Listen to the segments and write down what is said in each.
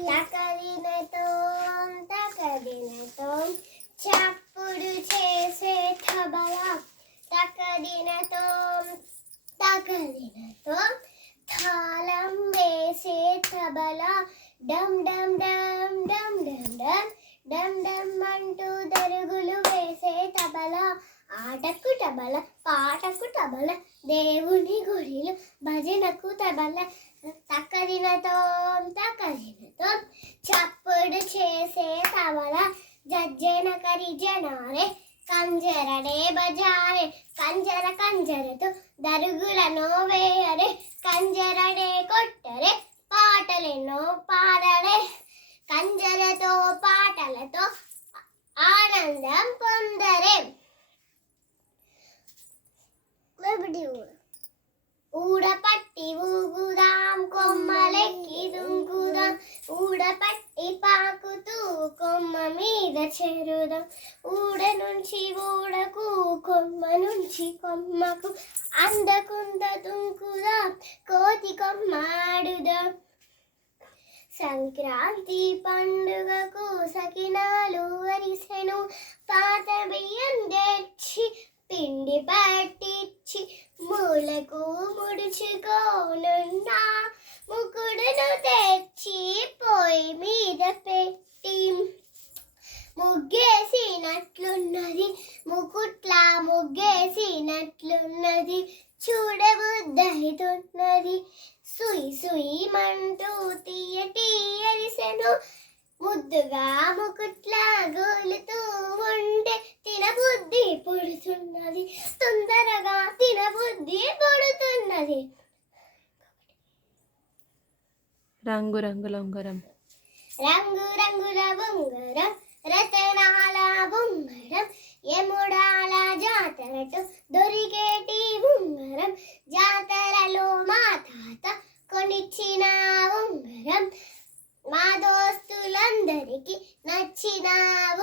తకదినతోం తకదినతోం చప్పుడు చేసే తబల తకదినతోం తకదినతోం తాళం వేసే తబల డమ్ డమ్ డమ్ డమ్ డమ్ డమ్ డమ్ డమ్ అంటూ దరుగులు వేసే తబల ఆటకు తబల పాటకు తబల దేవుని గుడిలో భజనకు తబల తకదినతోం తకదినతోం చప్పుడు చేసే తబల జజ్జన కరి జనారే కంజరడే బజారే కంజర కంజరతో దరుగులను వేయరే కంజరడే కొట్టరే పాటలెన్నో పాడరే కంజరతో పాటలతో ఆనందం పొందరే ఊడపట్టి ఊగుదాం కొమ్మలెక్కి దుంకుదాం ఊడపట్టి పాకుతూ కొమ్మ మీద చేరుదాం ఊడ నుంచి ఊడకు కొమ్మ నుంచి కొమ్మకు అందకుంద దుంకుదాం కోతి కొమ్మ ఆడుదాం సంక్రాంతి పండుగకు సకినాలు అరిసెను పాత బియ్యం తెచ్చి పిండి పట్టించి మూలకు ముడుచుకోనున్నా ముకుడును తెచ్చి పొయ్యి మీద పెట్టి ముగ్గేసినట్లున్నది ముకుట్లా ముగ్గేసినట్లున్నది చూడబుద్దైతున్నది సుయి సుయి మంటూ తీయటి అరిసెను ముద్దుగా ముకుట్లా గోలుతూ ఉంటే తినబుద్ధి పుడుతున్నది తొందరగా తినబుద్ధి పుడుతున్నది రంగు రంగుల ఉంగరం రంగు రంగుల ఉంగరం రతనాల ఉంగరం యముడాల జాతరటు దొరికేటి ఉంగరం జాతరలో మా తాత కొనిచ్చిన ఉంగరం మా దోస్తులందరికీ నచ్చిన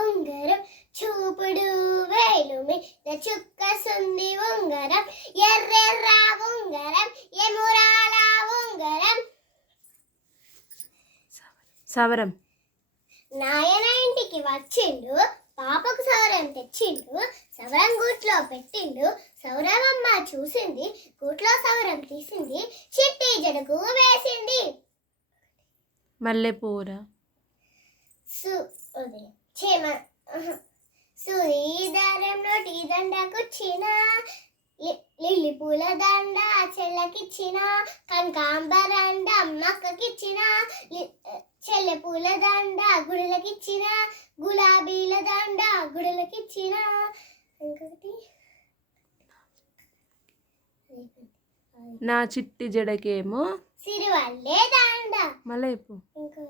ఉంగరం చూపుడు వేలు మీద చుక్క సుంది ఉంగరం ఎర్రెర్ర ఉంగరం ఎమురాల ఉంగరం సవరం నాయన ఇంటికి వచ్చిండు పాపకు సవరం తెచ్చిండు సవరం గూట్లో పెట్టిండు సౌరవమ్మ చూసింది గూట్లో సవరం తీసింది చిట్టి జడకు వేసింది మల్లెపూరా సురీదారం నోటి దండకొచ్చిన లిల్లీ పూల దండ చెల్లకిచ్చిన కనకాంబరండ అమ్మక్కకిచ్చిన చెల్లె పూల దండ గుడులకిచ్చిన గులాబీల దండ గుడులకిచ్చిన ఇంకొకటి నా చిట్టి జడకేమో సిరివల్లే దండ మళ్ళీ ఇంకో